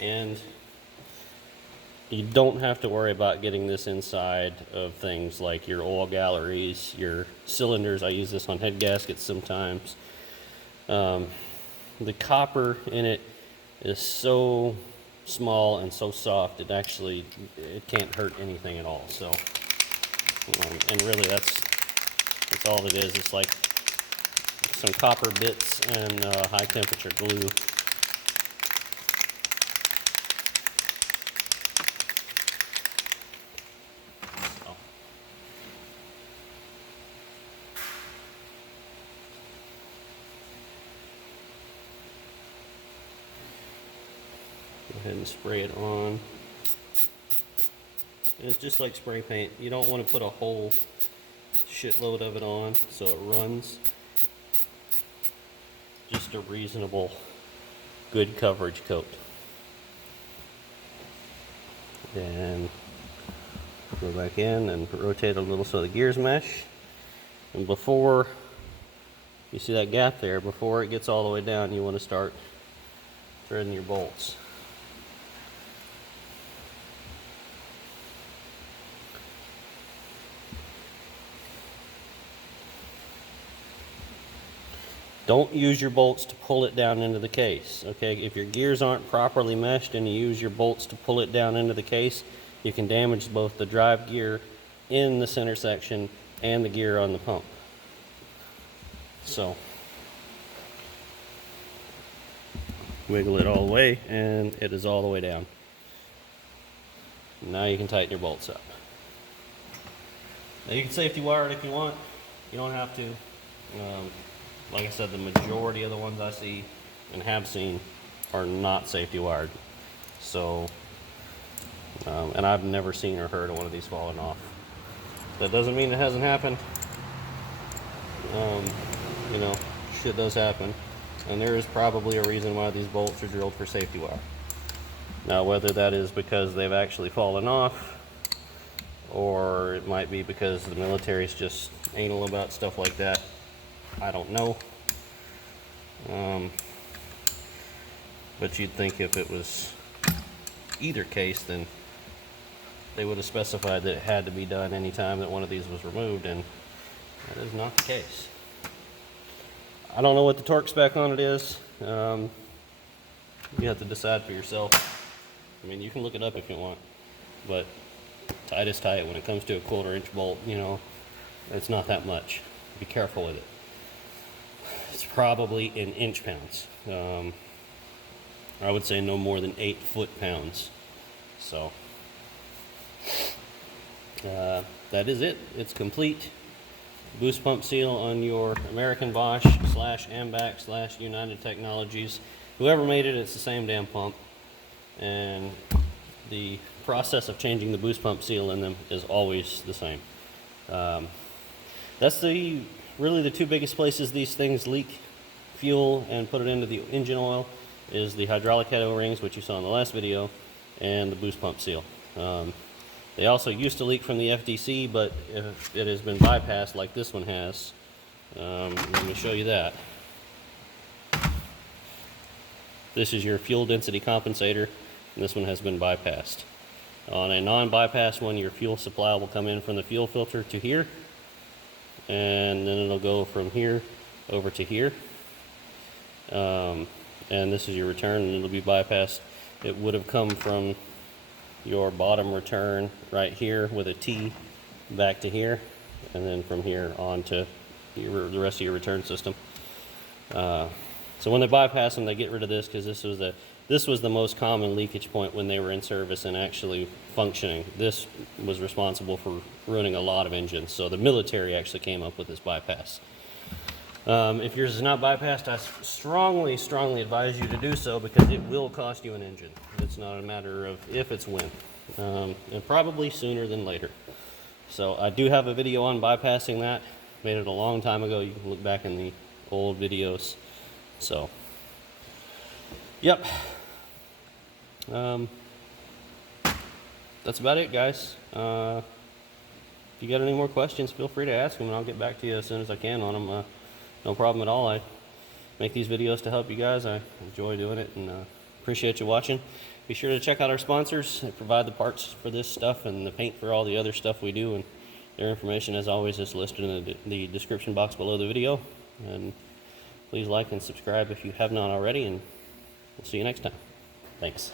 and you don't have to worry about getting this inside of things like your oil galleries, your cylinders. I use this on head gaskets sometimes. The copper in it is so small and so soft, it can't hurt anything at all. So, and really that's all it is. It's like some copper bits and high temperature glue. Go ahead and spray it on. And it's just like spray paint. You don't want to put a whole shitload of it on so it runs. Just a reasonable, good coverage coat. And go back in and rotate a little so the gears mesh. And before you see that gap there, before it gets all the way down, you want to start threading your bolts. Don't use your bolts to pull it down into the case, okay? If your gears aren't properly meshed and you use your bolts to pull it down into the case, you can damage both the drive gear in the center section and the gear on the pump. So, wiggle it all the way and it is all the way down. Now you can tighten your bolts up. Now you can safety wire it if you want. You don't have to. Like I said, the majority of the ones I see and have seen are not safety wired. So, and I've never seen or heard of one of these falling off. That doesn't mean it hasn't happened. You know, shit does happen. And there is probably a reason why these bolts are drilled for safety wire. Now, whether that is because they've actually fallen off, or it might be because the military's just anal about stuff like that, I don't know. But you'd think if it was either case, then they would have specified that it had to be done anytime that one of these was removed, and that is not the case. I don't know what the torque spec on it is. You have to decide for yourself. I mean, you can look it up if you want, but tight is tight. When it comes to a 1/4 inch bolt, you know, it's not that much. Be careful with it. It's probably in inch pounds. I would say no more than 8 foot-pounds. So that is it. It's complete. Boost pump seal on your American Bosch / United Technologies. Whoever made it, it's the same damn pump. And the process of changing the boost pump seal in them is always the same. That's really the two biggest places these things leak fuel and put it into the engine oil is the hydraulic head O-rings, which you saw in the last video, and the boost pump seal. They also used to leak from the FDC, but if it has been bypassed like this one has, let me show you that. This is your fuel density compensator, and this one has been bypassed. On a non-bypass one, your fuel supply will come in from the fuel filter to here, and then it'll go from here over to here. And this is your return, and it'll be bypassed. It would have come from your bottom return right here with a T back to here, and then from here on to the rest of your return system. So when they bypass them, they get rid of this because this was the most common leakage point when they were in service and actually functioning. This was responsible for ruining a lot of engines. So the military actually came up with this bypass. If yours is not bypassed, I strongly advise you to do so because it will cost you an engine. It's not a matter of if, it's when. And probably sooner than later. So I do have a video on bypassing that. Made it a long time ago. You can look back in the old videos. So, yep. That's about it, guys. If you got any more questions, feel free to ask them, and I'll get back to you as soon as I can on them. No problem at all. I make these videos to help you guys. I enjoy doing it, and appreciate you watching. Be sure to check out our sponsors. They provide the parts for this stuff and the paint for all the other stuff we do, and their information, as always, is listed in the description box below the video. And please like and subscribe if you have not already, and we'll see you next time. Thanks.